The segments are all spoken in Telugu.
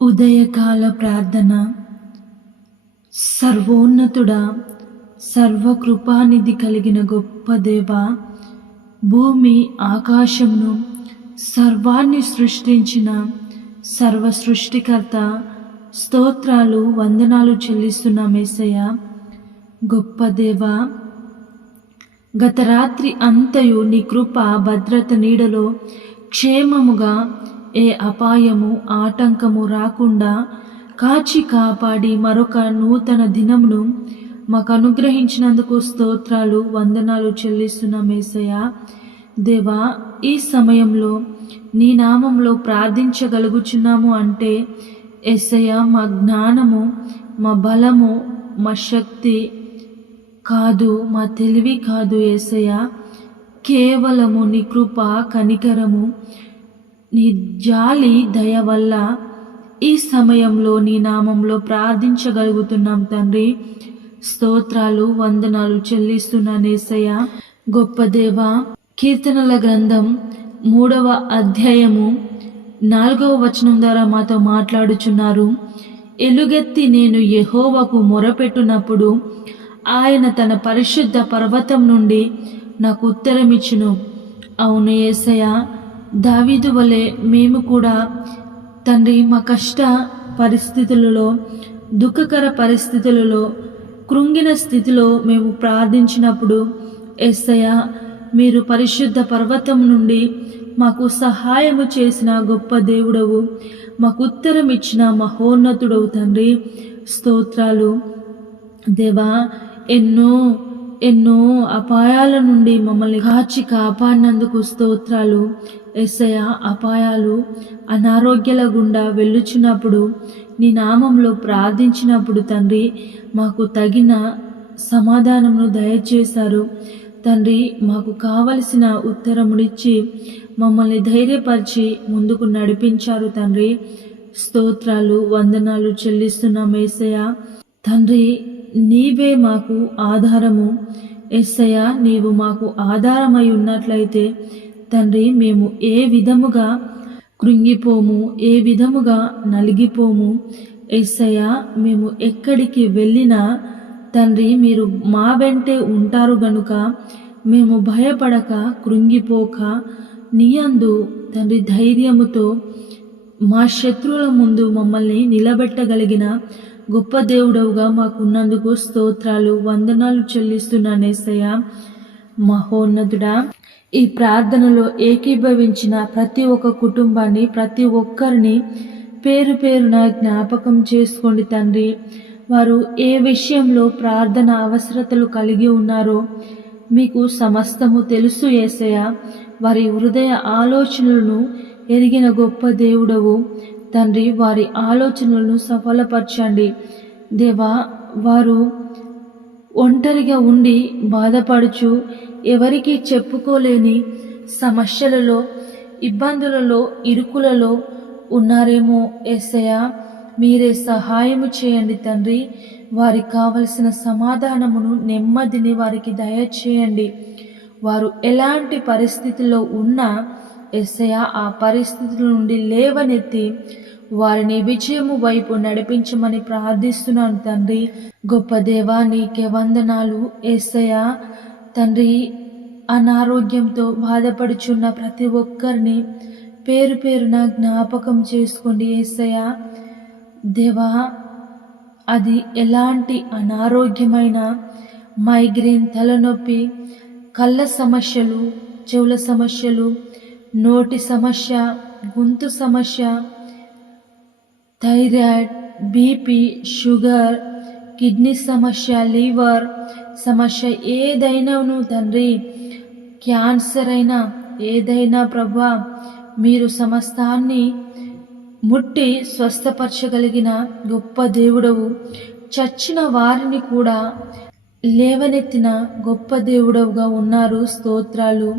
ఉదయకాల ప్రార్థన. సర్వోన్నతుడా సర్వకృపానిధి కలిగిన గొప్ప దేవ భూమి ఆకాశమును సర్వాన్ని సృష్టించిన సర్వ సృష్టికర్త స్తోత్రాలు వందనాలు చెల్లిస్తున్న మేసయ్య గొప్ప దేవ గత రాత్రి అంతయు నీ కృప భద్రత నీడలో క్షేమముగా ఏ అపాయము ఆటంకము రాకుండా కాచి కాపాడి మరొక నూతన దినమును మాకు అనుగ్రహించినందుకు స్తోత్రాలు వందనాలు చెల్లిస్తున్న మేసయ్య దేవా ఈ సమయంలో నీ నామంలో ప్రార్థించగలుగుచున్నాము అంటే ఎస్సయ్య మా జ్ఞానము మా బలము మా శక్తి కాదు మా తెలివి కాదు ఏసయ్య. కేవలము నీ కృప కనికరము నీ జాలి దయ వల్ల ఈ సమయంలో నీ నామంలో ప్రార్థించగలుగుతున్నాం తండ్రి. స్తోత్రాలు వందనాలు చెల్లిస్తున్నాను ఏసయ్య. గొప్ప దేవ కీర్తనల గ్రంథం మూడవ అధ్యాయము నాలుగవ వచనం ద్వారా మాతో మాట్లాడుచున్నారు. ఎలుగెత్తి నేను యహోవకు మొరపెట్టునప్పుడు ఆయన తన పరిశుద్ధ పర్వతం నుండి నాకు ఉత్తరమిచ్చును. అవును ఏసయ్య దావీదు వలె మేము కూడా తండ్రి మా కష్ట పరిస్థితులలో దుఃఖకర పరిస్థితులలో కృంగిన స్థితిలో మేము ప్రార్థించినప్పుడు ఎస్సయ మీరు పరిశుద్ధ పర్వతం నుండి మాకు సహాయము చేసిన గొప్ప దేవుడవు మాకు ఉత్తరం ఇచ్చిన మహోన్నతుడవు తండ్రి. స్తోత్రాలు. దేవా ఎన్నో ఎన్నో అపాయాల నుండి మమ్మల్ని కాచి కాపాడినందుకు స్తోత్రాలు. ఎస్ఐ అపాయాలు అనారోగ్యాల గుండా వెళ్ళుచున్నప్పుడు నీ నామంలో ప్రార్థించినప్పుడు తండ్రి మాకు తగిన సమాధానమును దయచేశారు. తండ్రి మాకు కావలసిన ఉత్తరమునిచ్చి మమ్మల్ని ధైర్యపరిచి ముందుకు నడిపించారు తండ్రి. స్తోత్రాలు వందనాలు చెల్లిస్తున్నాం ఏసయ్య. తండ్రి నీవే మాకు ఆధారము. ఎస్సయ నీవు మాకు ఆధారమై ఉన్నట్లయితే తండ్రి మేము ఏ విధముగా కృంగిపోము ఏ విధముగా నలిగిపోము. ఎస్సయ మేము ఎక్కడికి వెళ్ళినా తండ్రి మీరు మా వెంటే ఉంటారు గనుక మేము భయపడక కృంగిపోక నీయందు తండ్రి ధైర్యముతో మా శత్రువుల ముందు మమ్మల్ని నిలబెట్టగలిగిన గొప్ప దేవుడవుగా మాకున్నందుకు స్తోత్రాలు వందనాలు చెల్లిస్తున్నానేసయ్య మహోన్నతుడా ఈ ప్రార్థనలో ఏకీభవించిన ప్రతి ఒక్క కుటుంబాన్ని ప్రతి ఒక్కరిని పేరు పేరున జ్ఞాపకం చేసుకోండి తండ్రి. వారు ఏ విషయంలో ప్రార్థన అవసరతలు కలిగి ఉన్నారో మీకు సమస్తము తెలుసు ఏసయ వారి హృదయ ఆలోచనలను ఎరిగిన గొప్ప దేవుడవు. తండ్రి వారి ఆలోచనలను సఫలపరచండి. దేవా వారు ఒంటరిగా ఉండి బాధపడుచు ఎవరికీ చెప్పుకోలేని సమస్యలలో ఇబ్బందులలో ఇరుకులలో ఉన్నారేమో ఎస్సయ మీరే సహాయము చేయండి తండ్రి. వారికి కావలసిన సమాధానమును నెమ్మదిని వారికి దయచేయండి. వారు ఎలాంటి పరిస్థితిలో ఉన్నా ఎస్సయ ఆ పరిస్థితుల నుండి లేవనెత్తి వారిని విజయము వైపు నడిపించమని ప్రార్థిస్తున్నాను తండ్రి. గొప్ప దేవా నీకే వందనాలు. ఎస్సయ తండ్రి అనారోగ్యంతో బాధపడుచున్న ప్రతి ఒక్కరిని పేరు పేరున జ్ఞాపకం చేసుకోండి ఏసయ దేవా అది ఎలాంటి అనారోగ్యమైన మైగ్రేన్ తలనొప్పి కళ్ళ సమస్యలు చెవుల సమస్యలు నోటి సమస్య గొంతు సమస్య థైరాయిడ్ బీపీ షుగర్ కిడ్నీ సమస్య లివర్ సమస్య ఏదైనాను తండ్రి క్యాన్సర్ అయినా ఏదైనా ప్రభా మీరు సమస్తాన్ని ముట్టి స్వస్థపరచగలిగిన గొప్ప దేవుడవు. చచ్చిన వారిని కూడా లేవనెత్తిన గొప్ప దేవుడవుగా ఉన్నారు స్తోత్రాలు.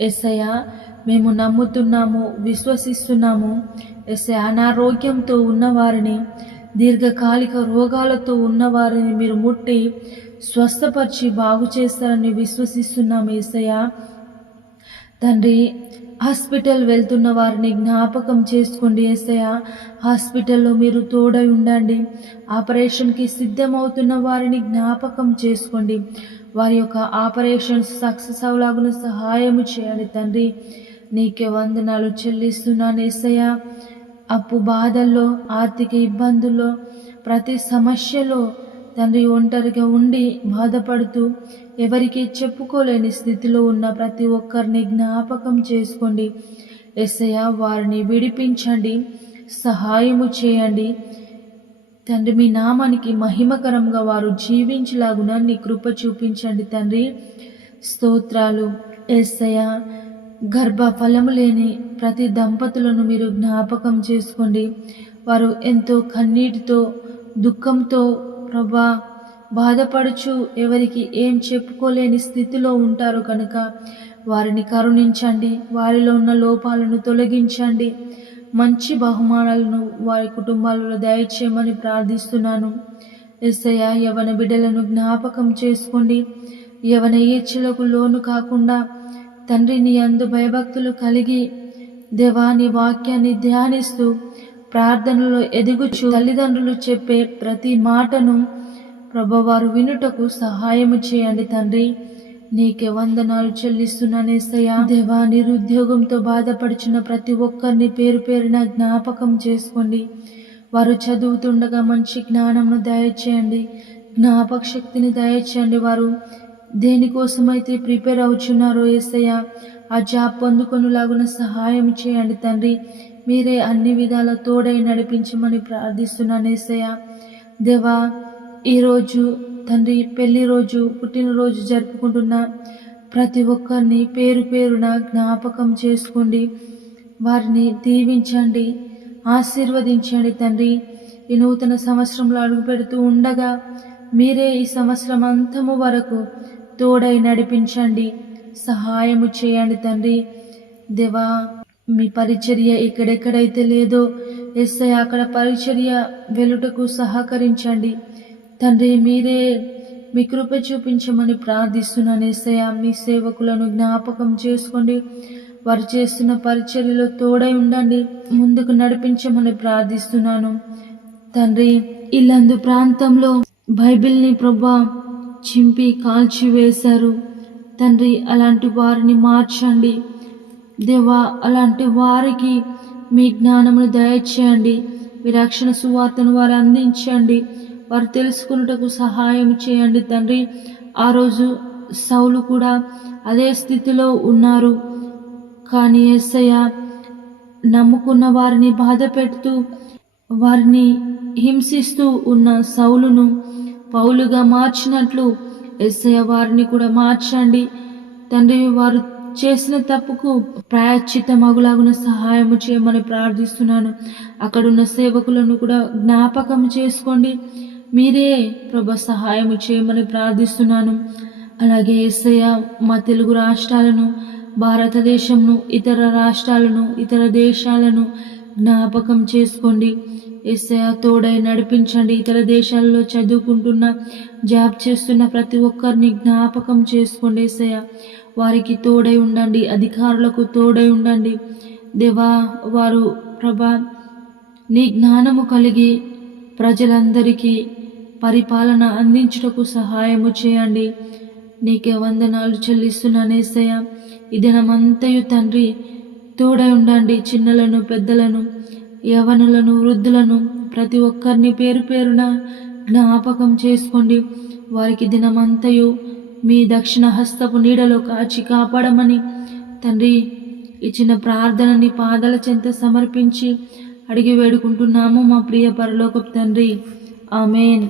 ఎస్సయా మేము నమ్ముతున్నాము విశ్వసిస్తున్నాము. ఎస్ఐ అనారోగ్యంతో ఉన్నవారిని దీర్ఘకాలిక రోగాలతో ఉన్నవారిని మీరు ముట్టి స్వస్థపరిచి బాగు చేస్తారని విశ్వసిస్తున్నాము ఏసయ్య. తండ్రి హాస్పిటల్ వెళ్తున్న వారిని జ్ఞాపకం చేసుకోండి ఏసయ్య. హాస్పిటల్లో మీరు తోడై ఉండండి. ఆపరేషన్కి సిద్ధమవుతున్న వారిని జ్ఞాపకం చేసుకోండి. వారి యొక్క ఆపరేషన్స్ సక్సెస్ అవలాగున సహాయము చేయండి తండ్రి. నీకే వందనాలు చెల్లిస్తున్నాను ఏసయ్య. అప్పు బాధల్లో ఆర్థిక ఇబ్బందుల్లో ప్రతి సమస్యలో తండ్రి ఒంటరిగా ఉండి బాధపడుతూ ఎవరికి చెప్పుకోలేని స్థితిలో ఉన్న ప్రతి ఒక్కరిని జ్ఞాపకం చేసుకోండి. ఎస్ఐ వారిని విడిపించండి సహాయము చేయండి. తండ్రి మీ నామానికి మహిమకరంగా వారు జీవించలాగున నీ కృప చూపించండి తండ్రి. స్తోత్రాలు ఎస్సయ గర్భ ఫలము లేని ప్రతి దంపతులను మీరు జ్ఞాపకం చేసుకోండి. వారు ఎంతో కన్నీటితో దుఃఖంతో ప్రభా బాధపడుచు ఎవరికి ఏం చెప్పుకోలేని స్థితిలో ఉంటారు కనుక వారిని కరుణించండి. వారిలో ఉన్న లోపాలను తొలగించండి. మంచి బహుమానాలను వారి కుటుంబాలలో దయచేయమని ప్రార్థిస్తున్నాను. ఎస్ఐ యవన బిడ్డలను జ్ఞాపకం చేసుకోండి. యవన ఈచ్ఛలకు లోను కాకుండా తండ్రిని అందు భయభక్తులు కలిగి దేవాని వాక్యాన్ని ధ్యానిస్తూ ప్రార్థనలో ఎదుగుచు తల్లిదండ్రులు చెప్పే ప్రతి మాటను ప్రభువారు వినుటకు సహాయము చేయండి తండ్రి. నీకే వందనాలు చెల్లిస్తున్నానేసయ్యా దేవా నిరుద్యోగంతో బాధపడుచున్న ప్రతి ఒక్కరిని పేరు పేరున జ్ఞాపకం చేసుకోండి. వారు చదువుతుండగా మంచి జ్ఞానంను దయచేయండి. జ్ఞాపక శక్తిని దయచేయండి. వారు దేనికోసమైతే ప్రిపేర్ అవుచున్నారో ఏసయ్య ఆ జాబ్ పొందుకొనిలాగున సహాయం చేయండి తండ్రి. మీరే అన్ని విధాల తోడై నడిపించమని ప్రార్థిస్తున్నాను ఏసయ్య. దేవా ఈరోజు తండ్రి పెళ్ళి రోజు పుట్టినరోజు జరుపుకుంటున్న ప్రతి ఒక్కరిని పేరు పేరున జ్ఞాపకం చేసుకోండి. వారిని దీవించండి ఆశీర్వదించండి తండ్రి. ఈ నూతన సంవత్సరంలో అడుగుపెడుతూ ఉండగా మీరే ఈ సంవత్సరం అంతము వరకు తోడై నడిపించండి సహాయము చేయండి తండ్రి. దేవా మీ పరిచర్య ఎక్కడెక్కడైతే లేదో ఎస్ఐ అక్కడ పరిచర్య వెలుటకు సహకరించండి. తండ్రి మీరే మీ కృప చూపించమని ప్రార్థిస్తున్నాను ఏసయ్య మీ సేవకులను జ్ఞాపకం చేసుకోండి. వారు చేస్తున్న పరిచర్యలో తోడై ఉండండి. ముందుకు నడిపించమని ప్రార్థిస్తున్నాను. తండ్రి ఇల్లందు ప్రాంతంలో బైబిల్ని ప్రభా చింపి కాల్చివేశారు. తండ్రి అలాంటి వారిని మార్చండి. దేవా అలాంటి వారికి మీ జ్ఞానమును దయచేయండి. మీ రక్షణ సువార్తను వారు అందించండి. వారు తెలుసుకున్నటకు సహాయం చేయండి తండ్రి. ఆ రోజు సౌలు కూడా అదే స్థితిలో ఉన్నారు. కానీ ఎస్సయ్య నమ్ముకున్న వారిని బాధ పెడుతూ వారిని హింసిస్తూ ఉన్న సౌలును పౌలుగా మార్చినట్లు ఎస్సయ్య వారిని కూడా మార్చండి. తండ్రి వారు చేసిన తప్పుకు ప్రాయశ్చిత మగులాగున సహాయము చేయమని ప్రార్థిస్తున్నాను. అక్కడున్న సేవకులను కూడా జ్ఞాపకం చేసుకోండి. మీరే ప్రభ సహాయం చేయమని ప్రార్థిస్తున్నాను. అలాగే ఏసయ్య మా తెలుగు రాష్ట్రాలను భారతదేశంను ఇతర రాష్ట్రాలను ఇతర దేశాలను జ్ఞాపకం చేసుకోండి. ఎస్ఐ తోడై నడిపించండి. ఇతర దేశాల్లో చదువుకుంటున్న జాబ్ చేస్తున్న ప్రతి ఒక్కరిని జ్ఞాపకం చేసుకోండి ఎస్ఐ వారికి తోడై ఉండండి. అధికారులకు తోడై ఉండండి. దేవా వారు ప్రభా నీ జ్ఞానము కలిగి ప్రజలందరికీ పరిపాలన అందించుటకు సహాయము చేయండి. నీకే వందనాలు చెల్లిస్తున్నానేసయ్య ఈ దినమంతయు తండ్రి తోడై ఉండండి. చిన్నలను పెద్దలను యవనులను వృద్ధులను ప్రతి ఒక్కరిని పేరు పేరున జ్ఞాపకం చేసుకోండి. వారికి దినమంతయు మీ దక్షిణ హస్తపు నీడలో కాచి కాపాడమని తండ్రి ఇచ్చిన ప్రార్థనని పాదల చెంత సమర్పించి అడిగి వేడుకుంటున్నాము మా ప్రియ పరలోకపు తండ్రి. ఆమెన్.